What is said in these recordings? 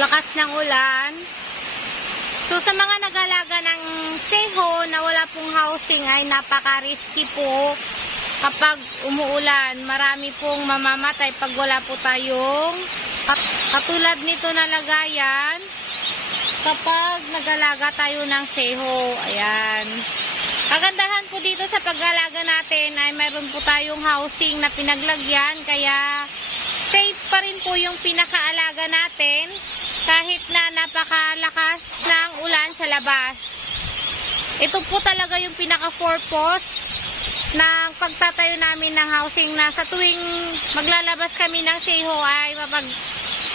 lakas ng ulan. So sa mga nag-alaga ng seho na wala pong housing ay napaka-risky po kapag umuulan. Marami pong mamamatay pag wala po tayong kat- katulad nito na lagayan kapag nag-alaga tayo ng seho. Ayan. Kagandahan po dito sa pag-alaga natin ay mayroon po tayong housing na pinaglagyan kaya safe pa rin po yung pinakaalaga natin kahit na napakalakas ng ulan sa labas. Ito po talaga yung pinaka-purpose ng pagtatayo namin ng housing na sa tuwing maglalabas kami ng seho ay mapag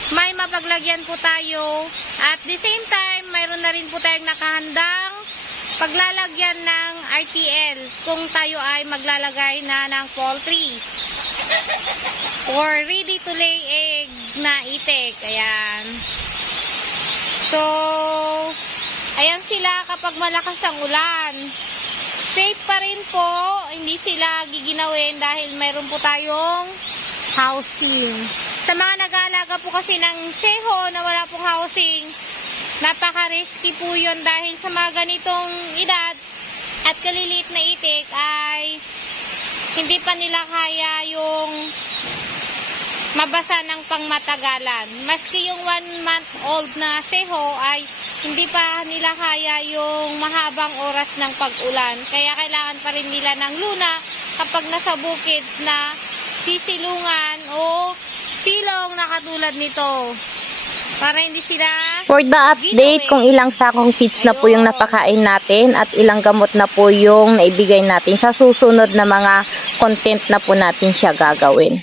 may mapaglagyan po tayo. At the same time mayroon na rin po tayong nakahandang paglalagyan ng RTL kung tayo ay maglalagay na ng poultry or ready to lay egg na itik. Ayan so ayan sila kapag malakas ang ulan. Safe pa rin po. Hindi sila giginawin dahil mayroon po tayong housing. Sa mga nag-aalaga po kasi ng seho na wala pong housing napaka-risky po yun dahil sa mga ganitong edad at kaliliit na itik ay hindi pa nila kaya yung mabasa ng pangmatagalan. Maski yung one month old na seho ay hindi pa nila kaya yung mahabang oras ng pag-ulan. Kaya kailangan pa rin nila ng luna kapag nasa bukid na sisilungan o silong na katulad nito. Para hindi sila For the update kung ilang sakong feeds na po yung napakain natin at ilang gamot na po yung naibigay natin sa susunod na mga content na po natin siya gagawin.